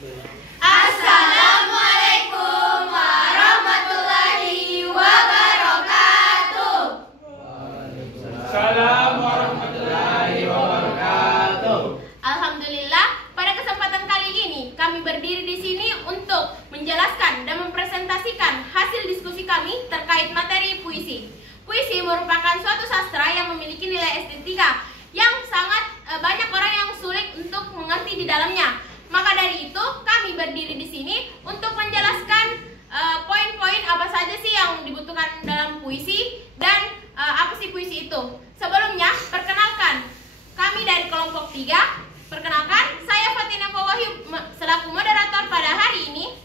Assalamualaikum warahmatullahi wabarakatuh. Waalaikumsalam warahmatullahi wabarakatuh. Alhamdulillah, pada kesempatan kali ini kami berdiri di sini untuk menjelaskan dan mempresentasikan hasil diskusi kami terkait materi puisi. Puisi merupakan suatu sastra yang memiliki nilai estetika yang sangat banyak orang yang sulit untuk mengerti di dalamnya. Maka dari itu kami berdiri di sini untuk menjelaskan poin-poin apa saja sih yang dibutuhkan dalam puisi dan apa sih puisi itu. Sebelumnya, perkenalkan kami dari kelompok 3. Perkenalkan, saya Fatina Wahyu selaku moderator pada hari ini.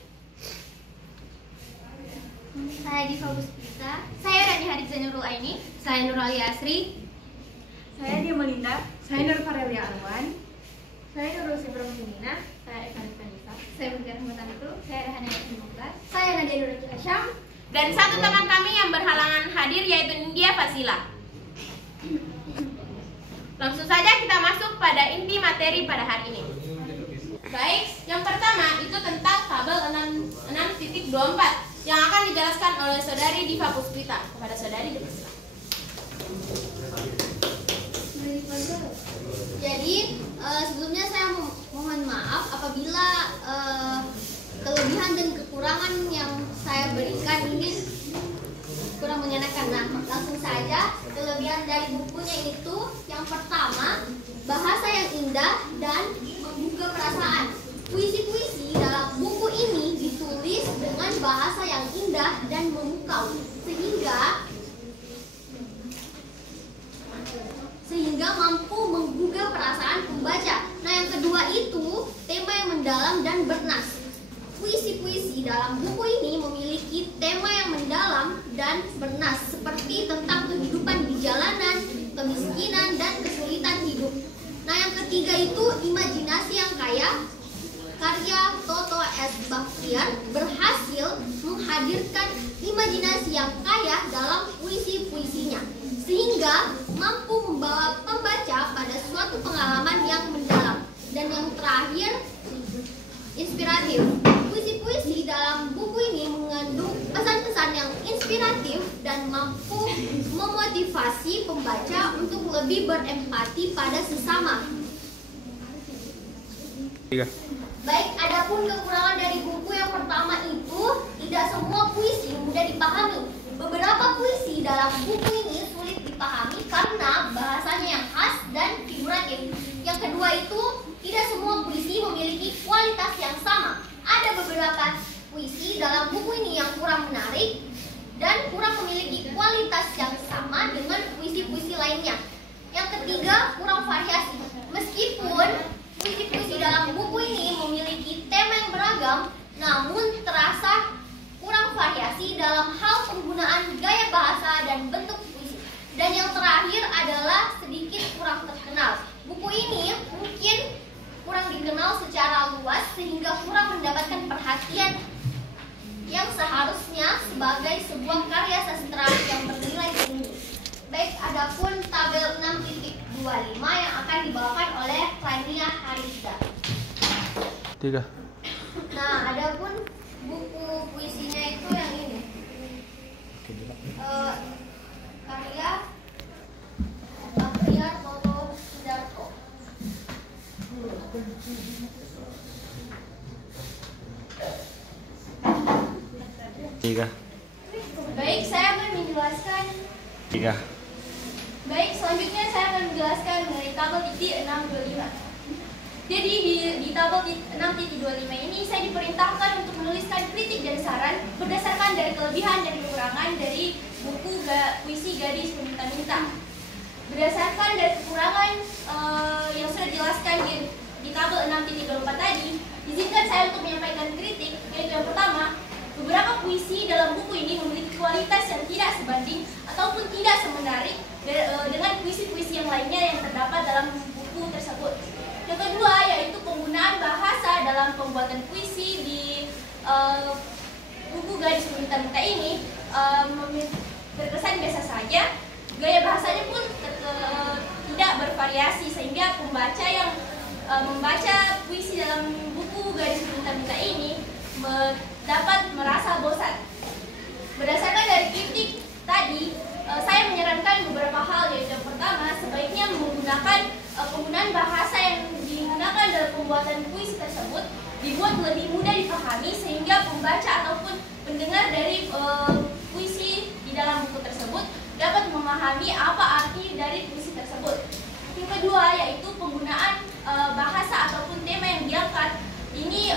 Saya Diva Puspita. Saya Rani Hadiza Nurul Aini. Saya Nur Ali Asri. Saya Dia Melinda. Saya Nur Farelia Arwan. Saya Nurul Sibrahmanina. Saya Evan Vanessa. Saya Mutia Rahmatantu. Saya Rahana Yasmita. Saya Nadia Nur Asyam. Dan satu teman kami yang berhalangan hadir yaitu India Fasila. Langsung saja kita masuk pada inti materi pada hari ini. Baik, yang pertama itu tentang tabel 6.24 yang akan dijelaskan oleh Saudari Diva Puspita. Kepada Saudari dipersilakan. Jadi sebelumnya saya mohon maaf apabila kelebihan dan kekurangan yang saya berikan ini kurang mengenakan. Nah, langsung saja kelebihan dari bukunya itu yang pertama, bahasa yang indah dan menggugah perasaan. Puisi-puisi dalam buku ini ditulis dengan bahasa yang indah dan memukau sehingga mampu menggugah perasaan pembaca. Nah, yang kedua itu tema yang mendalam dan bernas. Puisi-puisi dalam buku ini memiliki tema yang mendalam dan bernas seperti tentang kehidupan di jalanan, kemiskinan, dan kesulitan hidup. Nah, yang ketiga itu imajinasi yang kaya. Karya Toto S. Bakhtiar berhasil menghadirkan imajinasi yang kaya dalam puisi-puisinya sehingga mampu membawa pembaca pada suatu pengalaman yang mendalam. Dan yang terakhir, inspiratif. Puisi-puisi dalam buku ini mengandung pesan-pesan yang inspiratif dan mampu memotivasi pembaca untuk lebih berempati pada sesama. Baik, adapun kekurangan dari buku yang pertama itu tidak semua puisi mudah dipahami. Beberapa puisi dalam buku ini sulit dipahami karena bahasanya yang khas dan figuratif. Yang kedua itu tidak semua puisi memiliki kualitas yang sama. Ada beberapa puisi dalam buku ini yang kurang menarik dan kurang memiliki kualitas yang sama dengan puisi-puisi lainnya. Yang ketiga, kurang variasi. Meskipun puisi-puisi dalam buku ini memiliki tema yang beragam, namun terasa kurang variasi dalam hal penggunaan gaya bahasa dan bentuk puisi. Dan yang terakhir adalah sedikit kurang terkenal. Buku ini mungkin kurang dikenal secara luas sehingga kurang mendapatkan perhatian yang seharusnya sebagai sebuah karya sastra yang bernilai tinggi. Baik, adapun tabel 6.25 yang akan dibawakan oleh Rania Hadiza. 3. Nah, adapun buku puisinya itu yang ini. Karya Bakhtiar Toto Sudarto. Baik, saya akan menjelaskan. 3. Baik, selanjutnya saya akan menjelaskan mengenai tabel titik 625. Jadi di tabel 6.25 ini saya diperintahkan untuk menuliskan kritik dan saran berdasarkan dari kelebihan dan kekurangan dari buku puisi Gadis Peminta-Minta. Berdasarkan dari kekurangan yang sudah dijelaskan di tabel 6.24 tadi, izinkan saya untuk menyampaikan kritik, yaitu yang pertama, beberapa puisi dalam buku ini memiliki kualitas yang tidak sebanding ataupun tidak semenarik dengan puisi-puisi yang lainnya yang terdapat dalam buku tersebut. Yang kedua yaitu penggunaan bahasa dalam pembuatan puisi di buku Gadis Peminta-Minta ini terkesan biasa saja. Gaya bahasanya pun tidak bervariasi sehingga pembaca yang membaca puisi dalam buku Gadis Peminta-Minta bahasa yang digunakan dalam pembuatan puisi tersebut dibuat lebih mudah dipahami sehingga pembaca ataupun pendengar dari puisi di dalam buku tersebut dapat memahami apa arti dari puisi tersebut. Yang kedua yaitu penggunaan bahasa ataupun tema yang diangkat ini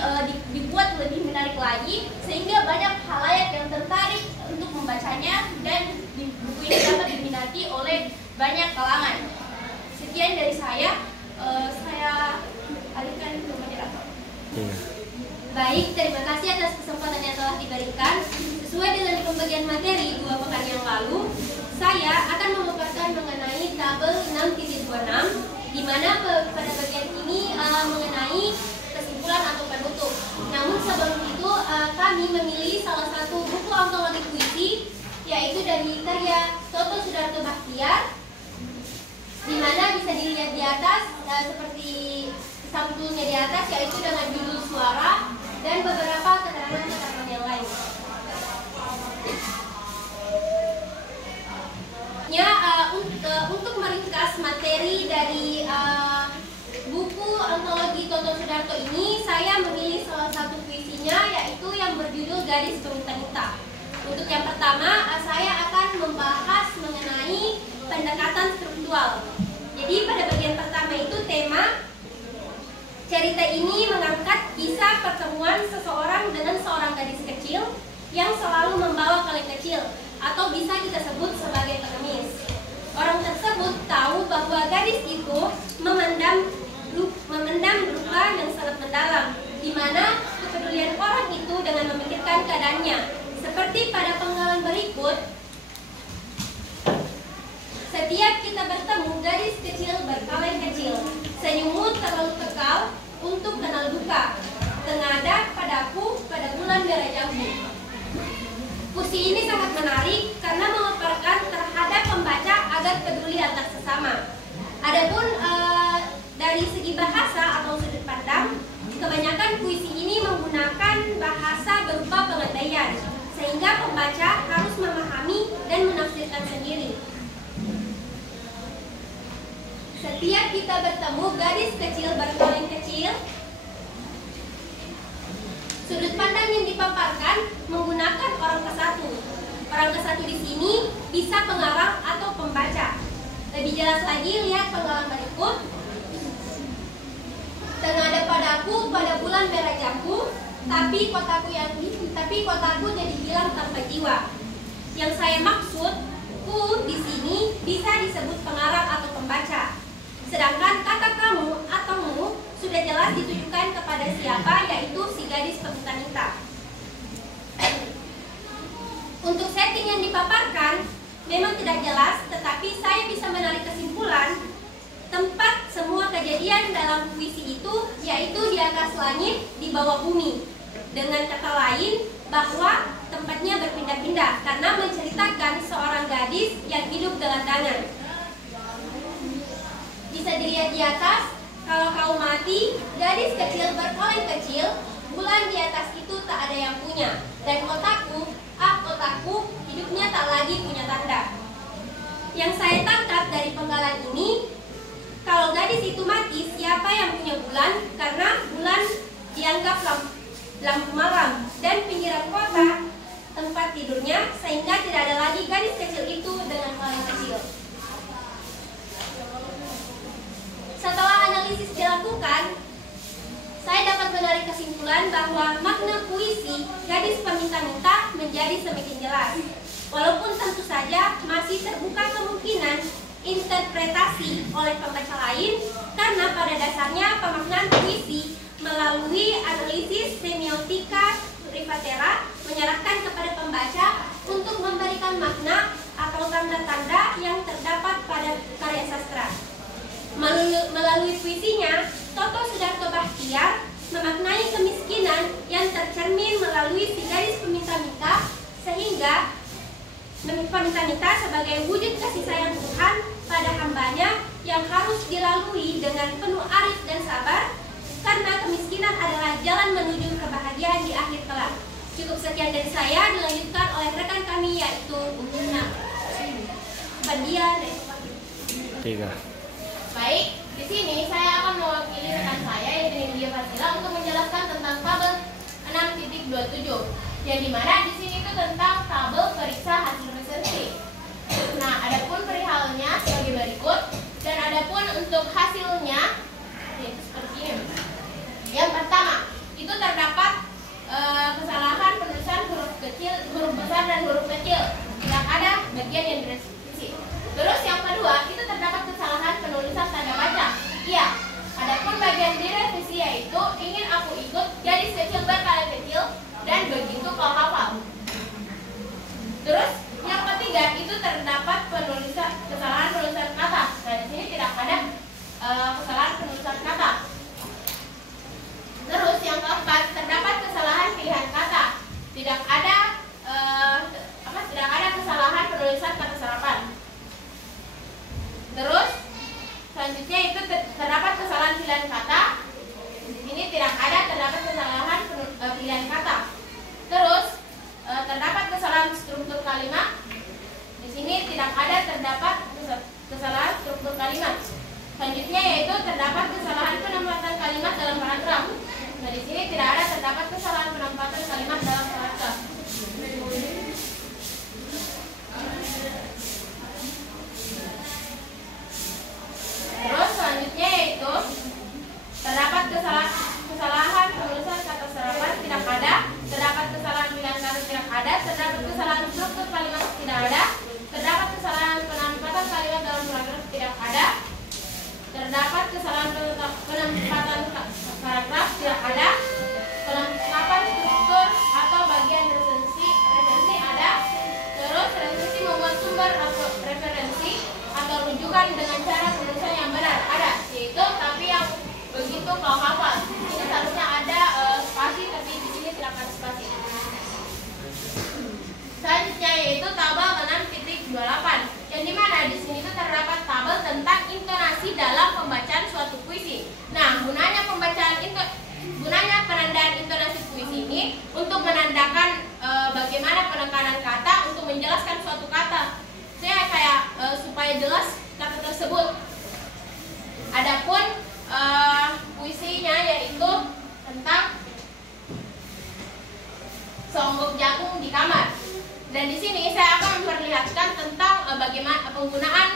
dibuat lebih menarik lagi sehingga banyak halayak yang tertarik untuk membacanya dan buku ini dapat diminati oleh banyak kalangan. Sekian dari saya alihkan ke moderator. Baik, terima kasih atas kesempatan yang telah diberikan. Sesuai dengan pembagian materi 2 pekan yang lalu, saya akan memaparkan mengenai tabel 6.26, di mana pada bagian ini mengenai kesimpulan atau penutup. Namun sebelum itu kami memilih salah satu buku antologi puisi, yaitu dari karya Toto Sudarto Bachtiar, di mana bisa dilihat di atas seperti sampulnya di atas, yaitu dengan judul Suara dan beberapa keterangan-keterangan yang lain. Untuk meringkas materi dari buku antologi Toto Sudarto ini, saya memilih salah satu puisinya, yaitu yang berjudul Gadis Peminta-Minta. Untuk yang pertama, saya akan membahas mengenai pendekatan struktural. Jadi pada bagian pertama itu tema cerita ini mengangkat kisah pertemuan seseorang dengan seorang gadis kecil yang selalu membawa kaleng kecil, atau bisa kita sebut sebagai pengemis. Orang tersebut tahu bahwa gadis itu memendam luka yang sangat mendalam, di mana kepedulian orang itu dengan memikirkan keadaannya. Seperti pada penggalan berikut, setiap kita bertemu gadis kecil berkaleng kecil, senyummu terlalu kekal untuk kenal duka, tengada padaku pada bulan merah jambu. Puisi ini sangat menarik karena memaparkan terhadap pembaca agar peduli antar sesama. Adapun dari segi bahasa atau sudut pandang, kebanyakan puisi ini menggunakan bahasa berupa pengandaian, sehingga pembaca harus memahami dan menafsirkan sendiri. Setiap kita bertemu gadis kecil berkaleng kecil, sudut pandang yang dipaparkan menggunakan orang kesatu. Orang kesatu di sini bisa pengarang atau pembaca. Lebih jelas lagi, lihat penggalan berikut. Tengada padaku pada bulan merah jambu, tapi kotaku jadi hilang tanpa jiwa. Yang saya maksud, di sini bisa disebut pengarang atau pembaca. Sedangkan kata kamu atau mu sudah jelas ditujukan kepada siapa, yaitu si gadis peminta-minta. Untuk setting yang dipaparkan memang tidak jelas, tetapi saya bisa menarik kesimpulan tempat semua kejadian dalam puisi itu yaitu di atas langit, di bawah bumi. Dengan kata lain, bahwa tempatnya berpindah-pindah karena menceritakan seorang gadis yang hidup gelandangan. Bisa dilihat di atas, kalau kau mati, gadis kecil berkaleng kecil, bulan di atas itu tak ada yang punya. Dan kotaku, hidupnya tak lagi punya tanda. Yang saya tangkap dari penggalan ini, kalau gadis itu mati, siapa yang punya bulan? Karena bulan dianggap lampu malam dan pinggiran kota tempat tidurnya, sehingga tidak ada lagi gadis kecil itu dengan kaleng kecil. Setelah analisis dilakukan, saya dapat menarik kesimpulan bahwa makna puisi Gadis Peminta-Minta menjadi semakin jelas. Walaupun tentu saja masih terbuka kemungkinan interpretasi oleh pembaca lain, karena pada dasarnya pemaknaan puisi melalui analisis semiotika Rivatera menyerahkan kepada pembaca untuk memberikan makna atau tanda-tanda yang terdapat pada karya sastra. Melalui puisinya, Toto Sudarto Bachtiar memaknai kemiskinan yang tercermin melalui si gadis peminta-minta, sehingga peminta-minta sebagai wujud kasih sayang Tuhan pada hambanya yang harus dilalui dengan penuh arif dan sabar, karena kemiskinan adalah jalan menuju kebahagiaan di akhir kelak. Cukup sekian dari saya, dilanjutkan oleh rekan kami yaitu Bandia dan Tiga. Baik, Di sini saya akan mewakili rekan saya yaitu Nindya Fasila untuk menjelaskan tentang tabel 6.27, yang dimana di sini itu tentang tabel periksa hasil resensi. Nah, adapun perihalnya sebagai berikut, dan adapun untuk hasilnya yaitu seperti ini. Yang pertama, itu terdapat kesalahan penulisan huruf kecil, huruf besar dan huruf kecil. Tidak ada bagian yang direvisi. Terus yang kedua, itu terdapat kesalahan penulisan tanda baca. Iya. Adapun bagian direvisi yaitu ingin aku ikut gadis kecil berkala kecil dan begitu kau hafal. Terus yang ketiga, itu terdapat kesalahan penulisan kata. Nah, di sini tidak ada kesalahan penulisan kata. Terus yang keempat, terdapat kesalahan pilihan kata. Tidak ada kesalahan penulisan kata serapan. Terus selanjutnya itu terdapat kesalahan pilihan kata. Di sini tidak ada terdapat kesalahan pilihan kata. Terus terdapat kesalahan struktur kalimat. Di sini tidak ada terdapat kesalahan struktur kalimat. Selanjutnya yaitu terdapat kesalahan penempatan kalimat dalam paragraf. Nah, di sini tidak ada terdapat kesalahan penempatan kalimat dalam paragraf. Terus selanjutnya yaitu terdapat kesalahan penulisan kata serapan tidak ada, terdapat kesalahan pilihan kata tidak ada, terdapat kesalahan struktur kalimat tidak ada, terdapat kesalahan penempatan kalimat dalam paragraf tidak ada, terdapat kesalahan penempatan paragraf tidak ada, kelengkapan struktur atau bagian resensi ada, terus resensi membuat sumber atau referensi atau rujukan dengan cara penulisan yang benar ada, yaitu tapi yang begitu kau hafal. Ini seharusnya ada spasi, tapi di sini tidak ada spasi. Selanjutnya yaitu tabel 6.28, yang dimana di sini itu terdapat tabel tentang intonasi dalam pembacaan suatu puisi. Nah, gunanya penandaan intonasi puisi ini untuk menandakan bagaimana penekanan kata untuk menjelaskan suatu kata. Saya kayak supaya jelas kata tersebut. Adapun puisinya yaitu tentang songgok jagung di kamar. Dan di sini saya akan memperlihatkan tentang bagaimana penggunaan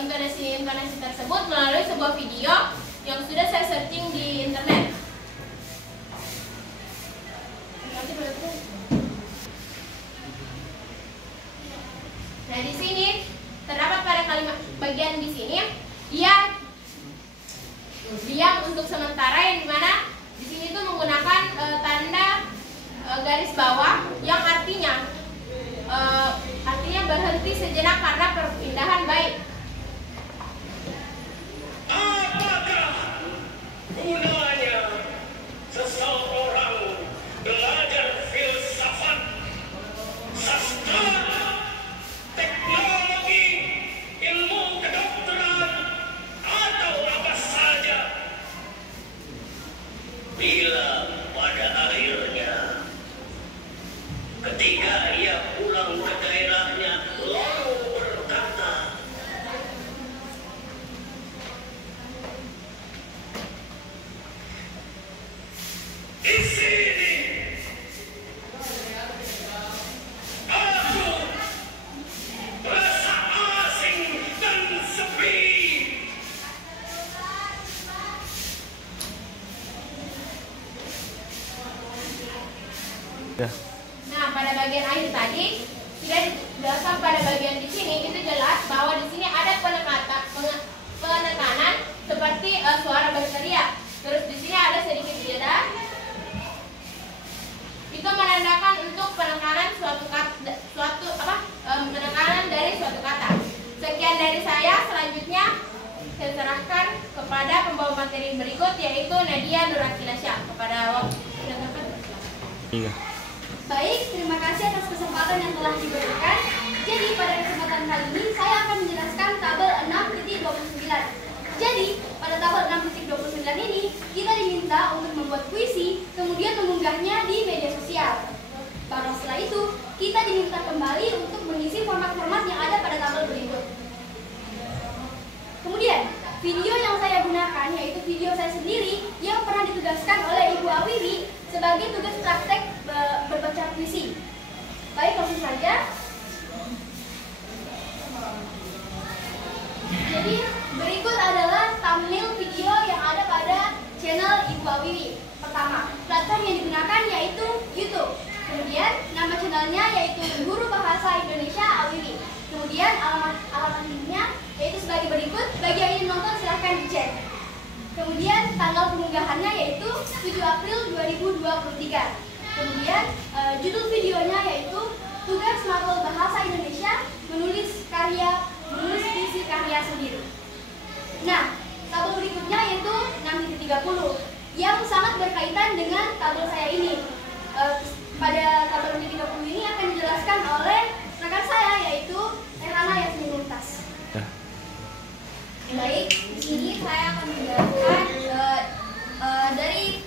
intonasi tersebut melalui sebuah video yang sudah saya searching di internet. Nah, di sini terdapat pada kalimat bagian di sini dia diam untuk sementara, yang dimana di sini itu menggunakan tanda garis bawah yang artinya berhenti sejenak karena perpindahan bait. Apakah gunanya seseorang belajar filsafat, sastra, teknologi, ilmu kedokteran, atau apa saja bila pada akhirnya ketika ia pulang ke daerahnya lalu berkata, di sini aku merasa asing dan sepi. Ya. Nah, pada bagian akhir tadi sudah dijelaskan pada bagian di sini itu jelas bahwa di sini ada penekanan seperti suara berteriak. Terus di sini ada sedikit jeda. Itu menandakan untuk penekanan penekanan dari suatu kata. Sekian dari saya. Selanjutnya saya serahkan kepada pembawa materi berikut yaitu Nadia Nurakinasya. Kepada Iya. Baik, terima kasih atas kesempatan yang telah diberikan. Jadi pada kesempatan kali ini saya akan menjelaskan tabel 6.29. Jadi pada tabel 6.29 ini kita diminta untuk membuat puisi, kemudian mengunggahnya di media sosial. Baru setelah itu kita diminta kembali untuk mengisi format-format yang ada pada tabel berikut. Kemudian video yang saya gunakan yaitu video saya sendiri yang pernah ditugaskan oleh Ibu Awiwi sebagai tugas praktek berbaca puisi. Baik, langsung saja. Jadi berikut adalah thumbnail video yang ada pada channel Ibu Awiwi. Pertama, platform yang digunakan yaitu YouTube. Kemudian nama channelnya yaitu Guru Bahasa Indonesia Awiwi. Kemudian alamat linknya yaitu sebagai berikut. Bagi yang ingin nonton silahkan dicek. Kemudian tanggal pengunggahannya yaitu 7 April 2023. Kemudian judul videonya yaitu Tugas Mapel Bahasa Indonesia menulis puisi karya sendiri. Nah, tabel berikutnya yaitu 6.30 yang sangat berkaitan dengan tabel saya ini. Pada tabel 6.30 ini akan dijelaskan oleh rekan saya yaitu Erhana Yasmin Mumtaz. Baik, di sini saya akan menjelaskan dari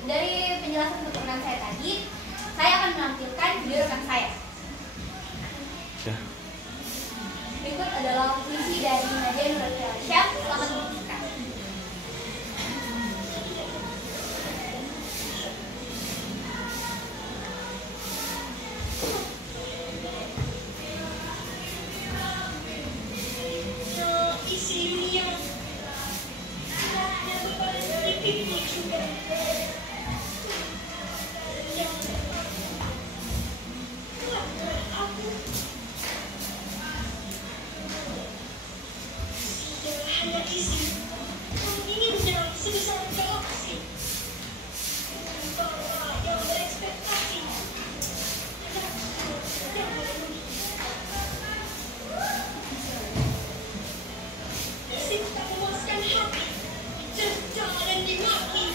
penjelasan untuk rekan saya tadi, saya akan menampilkan video rekan saya. Berikut adalah puisi dari Nadia Nurul-Syam. Selamat menyaksikan. Isi dunia hanya berbalas piknik juga. Yang kuatkan aku. Sederhana isi, menginginnya sebesar galaksi. Bawa yang berekspektasi, yang memenuhi. Isi tak memuaskan hati, cerca dan dimaki.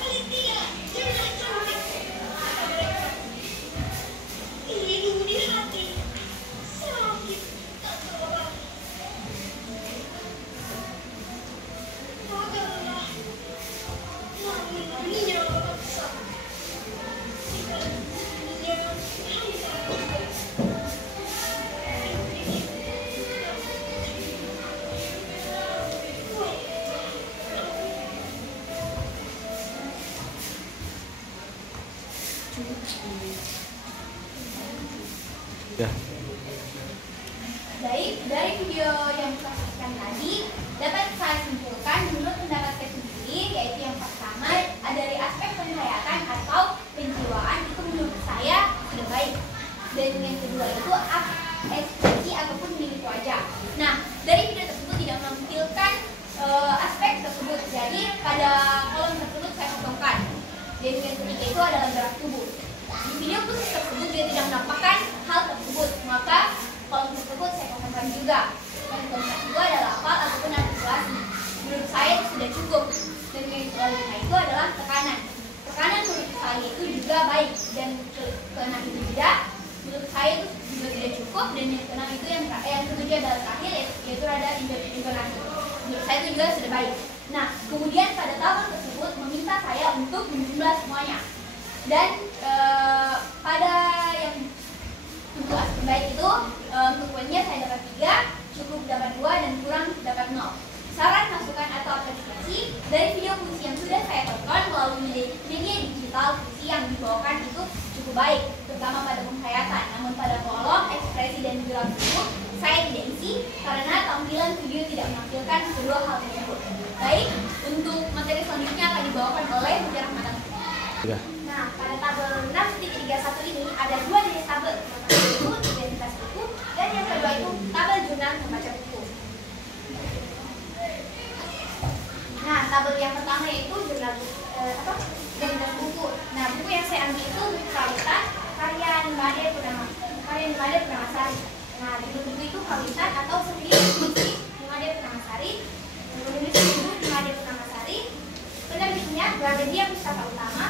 Paling tidak, jangan cantik. Pilu di hati, sakit tak terobati. Adalah namun dunia paksa. Jika dunia hanya Ya. Baik, dari video yang kita saksikan tadi dapat saya simpulkan menurut pendapat saya sendiri, yaitu yang pertama dari aspek penghayatan atau penjiwaan itu menurut saya sudah baik, dan yang kedua itu ekspresi ataupun mimik wajah. Nah, dari video tersebut tidak menampilkan aspek tersebut, jadi pada kolom tersebut saya kosongkan. Dan yang ketiga itu adalah gerak tubuh. Di video khusus tersebut dia tidak menampakkan hal tersebut, maka kolom tersebut saya kosongkan juga. Yang keempat itu adalah hafal ataupun artikulasi. Menurut saya itu sudah cukup. Dan yang kelima itu adalah tekanan. Tekanan menurut saya itu juga baik, dan keenam itu tidak. Menurut saya itu juga tidak cukup, dan yang keenam itu yang ketujuh adalah terakhir, yaitu ada intonasi. Menurut saya itu juga sudah baik. Nah, kemudian pada tabel tersebut meminta saya untuk menjumlah semuanya. Dan pada yang untuk aspek baik itu untuk poinnya saya dapat 3, cukup dapat 2, dan kurang dapat 0. Saran, masukan, atau apresiasi dari video puisi yang sudah saya tonton melalui media digital, puisi yang dibawakan itu cukup baik, terutama pada penghayatan. Namun pada kolom ekspresi dan gerak tubuh saya tidak isi karena tampilan video tidak menampilkan kedua hal tersebut. Baik, untuk materi selanjutnya akan dibawakan oleh Bunda Rahmatan. Ya. Nah, pada tabel 6.31 ini ada 2 jenis tabel. Yang pertama itu identitas buku, dan yang kedua itu tabel jurnal membaca buku. Nah, tabel yang pertama yaitu jurnal identitas buku. Nah, buku yang saya ambil itu Kawitan karya Nimade Purnamasari. Nah, judul buku itu Kawitan atau Sendiri Puisi Nimade Purnamasari. Penulis itu Nimade Purnamasari. Penerbitnya Gramedia Pustaka Utama.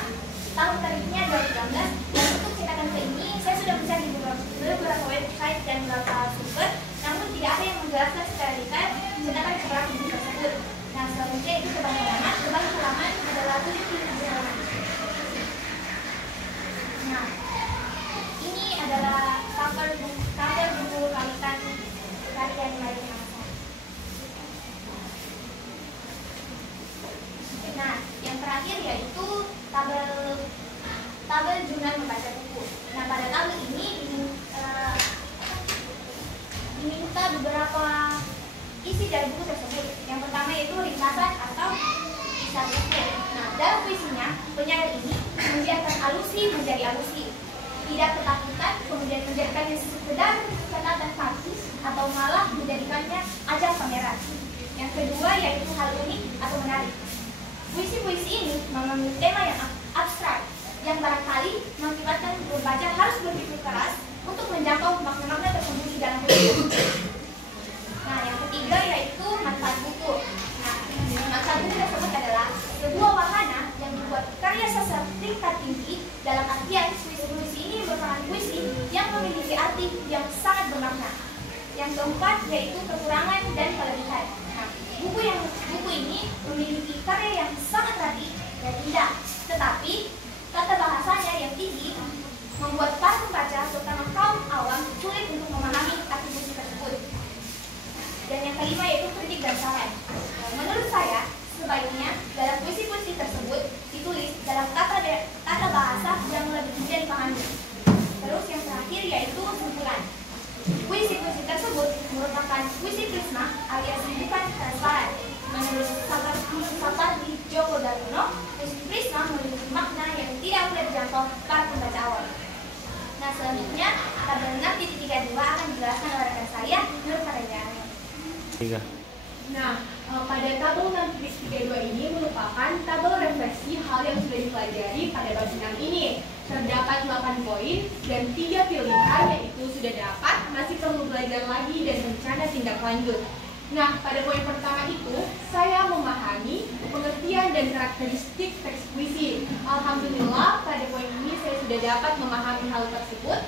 Tahun terbitnya 2013. Dan untuk cetakan ke ini saya sudah mencari di beberapa website dan beberapa sumber, namun tidak ada yang menjelaskan secara detail cetakan keberapa buku tersebut. Nah, selanjutnya itu kebang halaman adalah 77 halaman. Nah, ini adalah cover buku Kawitan karya Nimade Purnamasari. terakhir yaitu tabel jurnal membaca buku. Nah, pada tabel ini diminta beberapa isi dari buku tersebut. Yang pertama yaitu ringkasan atau kisah buku. Nah, dalam puisinya penyair ini membiarkan alusi menjadi alusi, tidak ketakutan, kemudian menjadikannya sekedar catatan kaki atau malah menjadikannya ajang pameran. Yang kedua yaitu hal unik atau menarik. Puisi-puisi ini mengandung tema yang abstrak, yang barangkali mengakibatkan pembaca harus berpikir keras untuk menjangkau makna-makna tersembunyi dalam puisi. Nah, yang ketiga yaitu manfaat buku. Nah, manfaat buku tersebut adalah sebuah wahana yang membuat karya sastra tingkat tinggi, dalam artian puisi-puisi ini merupakan puisi yang memiliki arti yang sangat bermakna. Yang keempat yaitu kekurangan dan kelebihan. Nah, buku ini memiliki karya yang sangat rapi dan indah, tetapi tata bahasanya yang tinggi membuat para pembaca, terutama kaum awam, sulit untuk memahami arti puisi tersebut. Dan yang kelima yaitu kritik dan saran. Menurut saya, sebaiknya dalam puisi-puisi tersebut ditulis dalam tata bahasa yang lebih mudah dipahami. Terus yang terakhir yaitu kumpulan. Puisi-puisi tersebut merupakan puisi prisma alias bukan transparan. Menurut Sapardi Djoko Damono, puisi prisma memiliki makna yang tidak mudah dijangkau para pembaca awam. Nah, selanjutnya tabel 6.32 akan dijelaskan oleh rekan saya, Nur Karyani. Nah, pada tabel 6.32 ini merupakan tabel refleksi hal yang sudah dipelajari pada bab 6 ini. Terdapat 8 poin dan 3 pilihan, yaitu sudah dapat, masih perlu belajar lagi, dan rencana tindak lanjut. Nah, pada poin pertama itu, saya memahami pengertian dan karakteristik teks puisi. Alhamdulillah, pada poin ini saya sudah dapat memahami hal tersebut.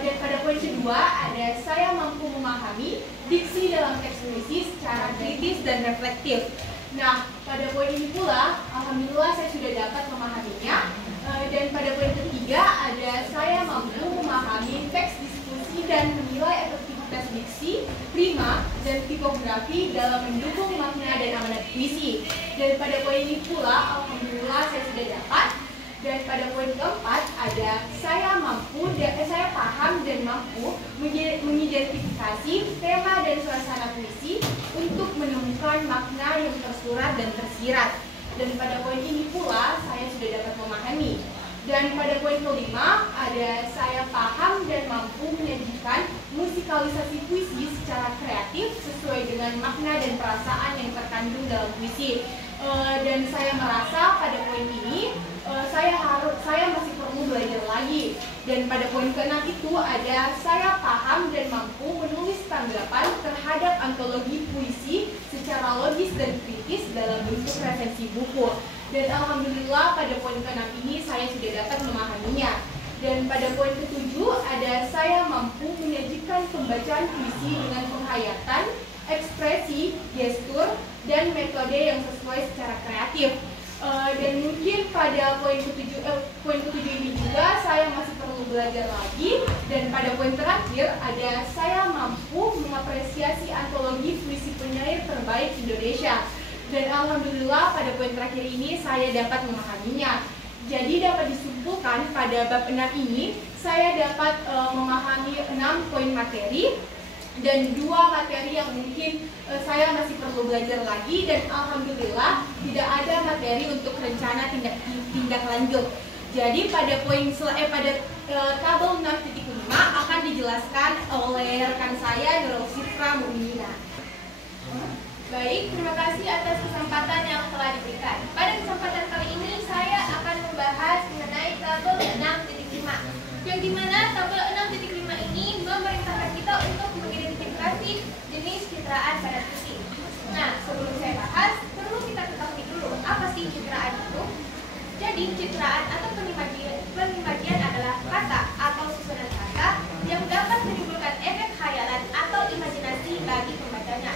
Dan pada poin kedua, ada saya mampu memahami diksi dalam teks puisi secara kritis dan reflektif. Nah, pada poin ini pula, alhamdulillah saya sudah dapat memahaminya. Dan pada poin ketiga, ada saya mampu memahami teks diskusi dan menilai efektivitas diksi, rima, dan tipografi dalam mendukung makna dan amanat puisi. Dan pada poin ini pula, alhamdulillah saya sudah dapat. Dan pada poin keempat ada saya paham dan mampu mengidentifikasi tema dan suasana puisi untuk menemukan makna yang tersurat dan tersirat. Dan pada poin ini pula saya sudah dapat memahami. Dan pada poin kelima ada saya paham dan mampu menyajikan musikalisasi puisi secara kreatif sesuai dengan makna dan perasaan yang terkandung dalam puisi. Dan saya merasa pada poin ini saya masih perlu belajar lagi. Dan pada poin ke-6 itu ada saya paham dan mampu menulis tanggapan terhadap antologi puisi secara logis dan kritis dalam bentuk resensi buku. Dan alhamdulillah pada poin ke-6 ini saya sudah dapat memahaminya. Dan pada poin ke-7 ada saya mampu menyajikan pembacaan puisi dengan penghayatan, ekspresi, gestur, dan metode yang sesuai secara kreatif. Dan mungkin pada poin ke-7 ini juga saya masih perlu belajar lagi. Dan pada poin terakhir ada saya mampu mengapresiasi antologi puisi penyair terbaik Indonesia. Dan alhamdulillah pada poin terakhir ini saya dapat memahaminya. Jadi dapat disimpulkan pada bab 6 ini saya dapat memahami 6 poin materi dan 2 materi yang mungkin saya masih perlu belajar lagi, dan alhamdulillah tidak ada materi untuk rencana tindak lanjut. Jadi pada tabel 6.5 akan dijelaskan oleh rekan saya Nurul Sifra Mu'minah. Baik, terima kasih atas kesempatan yang telah diberikan. Pada kesempatan kali ini saya akan membahas mengenai tabel 6.5, yang dimana tabel 6.5 ini memerintahkan kita untuk mengidentifikasi jenis citraan pada puisi. Nah, sebelum saya bahas, perlu kita ketahui dulu apa sih citraan itu. Jadi, citraan atau pengimajian adalah kata atau susunan kata yang dapat menimbulkan efek khayalan atau imajinasi bagi pembacanya.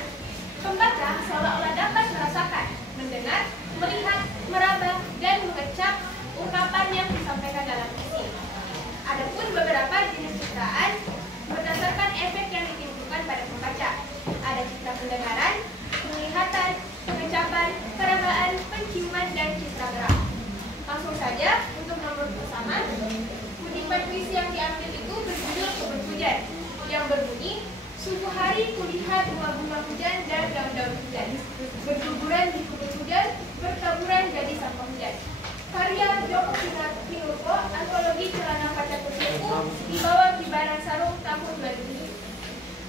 Pembaca seolah-olah dapat merasakan, mendengar, melihat, meraba, dan mengecap ungkapan yang disampaikan dalam puisi. Adapun beberapa jenis citraan berdasarkan efek yang ditimbulkan pada pembaca. Ada citra pendengaran, penglihatan, pengecapan, perabaan, penciuman, dan citra gerak. hujan yang berbunyi, suatu hari kulihat bunga-bunga hujan dan daun-daun hujan berguguran di kubur hujan, bertaburan jadi sampah hujan. Karya Joko Pinurbo, antologi celana kaca putihku, di bawah kibaran sarung tahun 2007.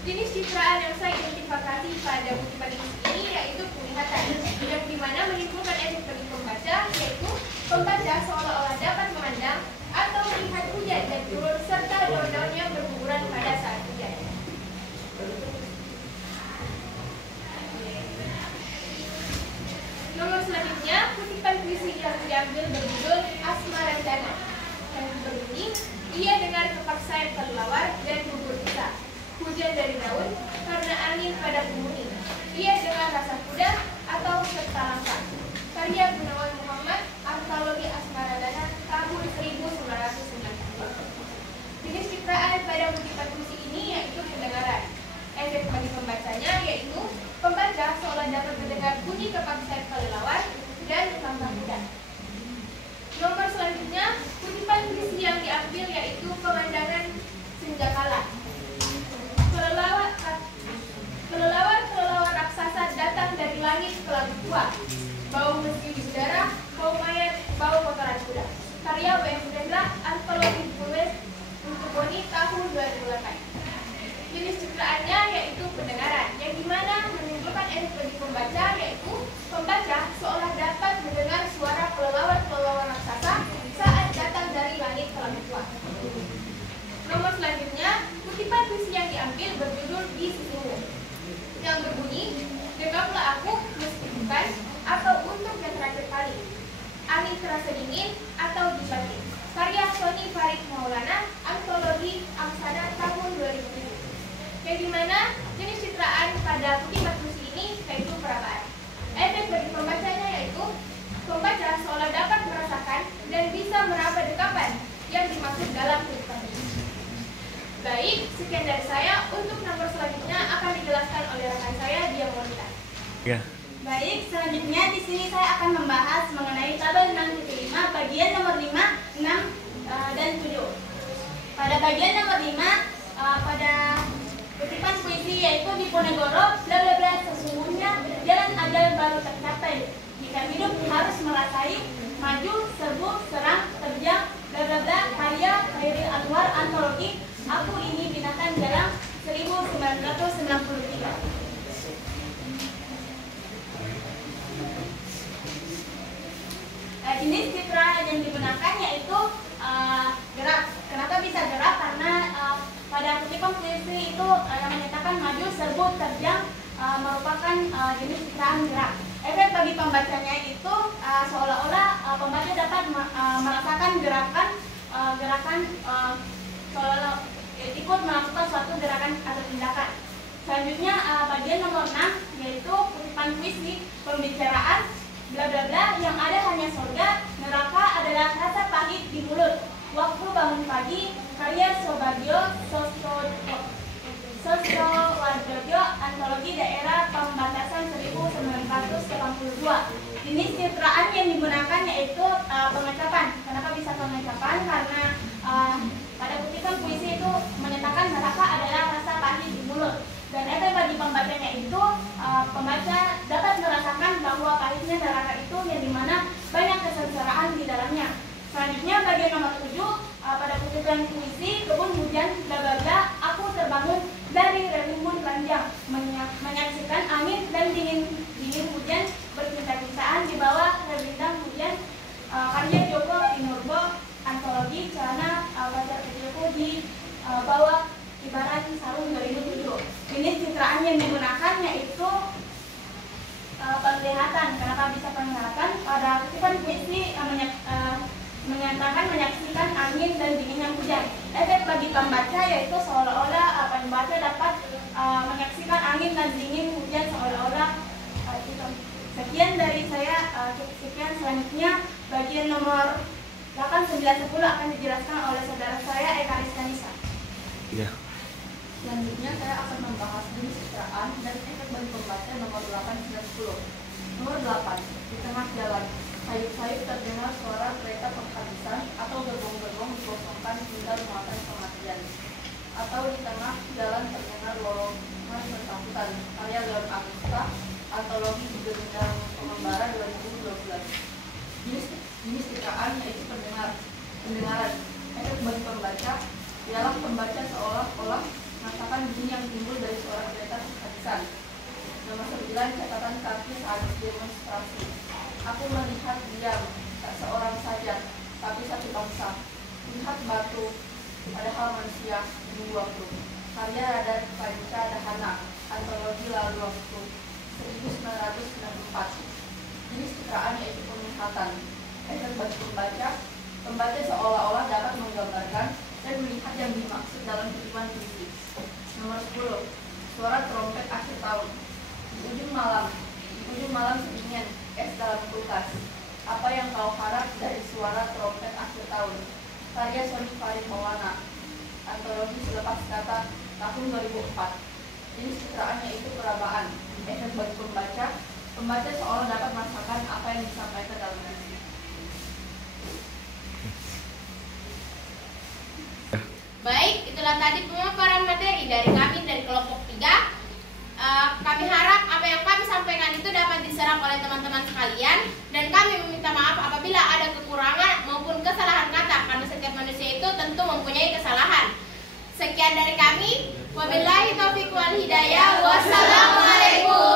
Jenis citraan yang saya identifikasi pada kutipan ini yaitu penglihatan, yang dimana menimbulkan efek bagi pembaca, yaitu pembaca seolah-olah dapat memandang atau melihat hujan dan turun serta daun-daun yang berguguran pada saat hujan. Nomor selanjutnya, kutipan puisi yang diambil berjudul Asmarandana, yang berbunyi, ia dengar kepak sayap kelelawar dan gugur kita, hujan dari daun karena angin pada penghuni. Ia dengar rasa kuda atau serta langkah. Karya Gunawan Muhammad, antologi Asmarandana tahun 1990. Jenis citraan pada kutipan puisi ini yaitu pendengaran. Efek bagi pembacanya yaitu pembaca seolah dapat mendengar bunyi kepak sayap kelelawar dan langkah kuda. Nomor selanjutnya, kutipan puisi yang diambil yaitu pemandangan senjakala. Kelelawar raksasa datang dari langit ke langit tua. Bau meski di udara, bau mayat, bau kotoran kuda. Karya W.M. Hendra, antologi penulis untuk Boni tahun 2008. Jenis citraannya yaitu pendengaran, yang dimana menimbulkan efek bagi pembaca yaitu pembaca seolah dapat mendengar suara kelelawar raksasa saat datang dari langit ke langit tua. Nomor selanjutnya, kutipan puisi yang diambil berjudul Di Sisimu, yang berbunyi, dengarlah aku meski bukan atau untuk yang terakhir kali, angin terasa dingin atau di batin. Karya Sony Farid Maulana, antologi Angsana tahun 2007. Yang dimana jenis citraan pada kutipan puisi ini yaitu perabaan. Efek bagi pembacanya yaitu pembaca seolah dapat merasakan dan bisa meraba dekapan yang dimaksud dalam kutipan ini. Baik, sekian dari saya. Untuk nomor selanjutnya akan dijelaskan oleh rekan saya, Dia Monita. Ya. Baik, selanjutnya di sini saya akan membahas mengenai tabel 65 bagian nomor 5, 6, dan 7. Pada bagian nomor 5, pada kutipan puisi yaitu Diponegoro, bla bla bla, sesungguhnya jalan ajal baru tercapai. Jika hidup harus merasai, maju, serbu, serang, terjang, bla bla bla, karya Khairil Anwar, antologi Aku Ini Binatang Jalang 1993. Jenis citra yang digunakan yaitu gerak. Kenapa bisa gerak? Karena pada kutipan puisi itu yang menyatakan maju, serbu, terjang merupakan jenis citraan gerak. Efek bagi pembacanya itu seolah-olah pembaca dapat merasakan gerakan seolah-olah ikut melakukan suatu gerakan atau tindakan. Selanjutnya bagian nomor 6 yaitu kutipan puisi pembicaraan bla bla bla, yang ada hanya surga, neraka adalah rasa pahit di mulut. Waktu bangun pagi, karya Sobagio Sosrowardojo, antologi daerah pembatasan 1982. Jenis citraan yang digunakan yaitu pengecapan. Kenapa bisa pengecapan? Karena pada kutipan puisi itu menyatakan neraka adalah rasa pahit di mulut. Dan efek bagi pembacanya itu pembaca dapat merasakan bahwa pahitnya neraka itu yang dimana banyak kesengsaraan di dalamnya. Selanjutnya bagian nomor 7, pada kutipan puisi kebun hujan bla bla bla, aku terbangun dari rimbun ranjang, menyaksikan angin dan dingin hujan berkinta-kintaan di bawah rebintang hujan. Karya Joko Pinurbo, antologi celana pacar kecilku di bawah kibaran sarung 2007. Jenis citraan yang digunakan yaitu penglihatan. Kenapa bisa penglihatan? Pada kutipan puisi menyatakan menyaksikan angin dan dinginnya hujan. Efek bagi pembaca yaitu seolah-olah pembaca dapat menyaksikan angin dan dingin hujan seolah-olah itu. Sekian dari saya. Sekian selanjutnya bagian nomor 8, 9, 10 akan dijelaskan oleh saudara saya Eka Rizkanisa. Ya. Selanjutnya saya akan membahas jenis citraan dan efek bagi pembaca nomor 8, 9, 10. Nomor 8, di tengah jalan, sayup-sayup terdengar suara kereta penghabisan atau gerbong-gerbong dikosongkan hingga muatan kematian. Atau di tengah jalan terdengar lowongan bersangkutan. Karya Leon Agusta, Antologi Gendang Pengembara 2012. Jenis citraan yaitu pendengaran. Efek bagi pembaca ialah pembaca seolah-olah merasakan bunyi yang timbul dari suara kereta kehabisan. Nomor 9, catatan kaki saat demonstrasi. Aku melihat diam, tak seorang saja, tapi satu bangsa. Lihat batu, padahal manusia menunggu waktu. Karya Radar Panca Dahana, Antologi Lalu Waktu, 1994. Jenis citraan yaitu penglihatan. Efek bagi pembaca seolah-olah dapat menggambarkan dan melihat yang dimaksud dalam kutipan puisi. Nomor 10, suara trompet akhir tahun. Di ujung malam sedingin, es dalam kulkas. Apa yang kau harap dari suara trompet akhir tahun? Karya Sony Farid Maulana, Antologi Selepas Kata, tahun 2004. Jenis citraan yaitu perabaan. Efek bagi pembaca seolah dapat merasakan apa yang disampaikan dalam puisi. Baik, itulah tadi pemaparan materi dari kami dari kelompok 3. Kami harap apa yang kami sampaikan itu dapat diserap oleh teman-teman sekalian, dan kami meminta maaf apabila ada kekurangan maupun kesalahan kata, karena setiap manusia itu tentu mempunyai kesalahan. Sekian dari kami. Wabillahi taufiq wal hidayah. Wassalamualaikum.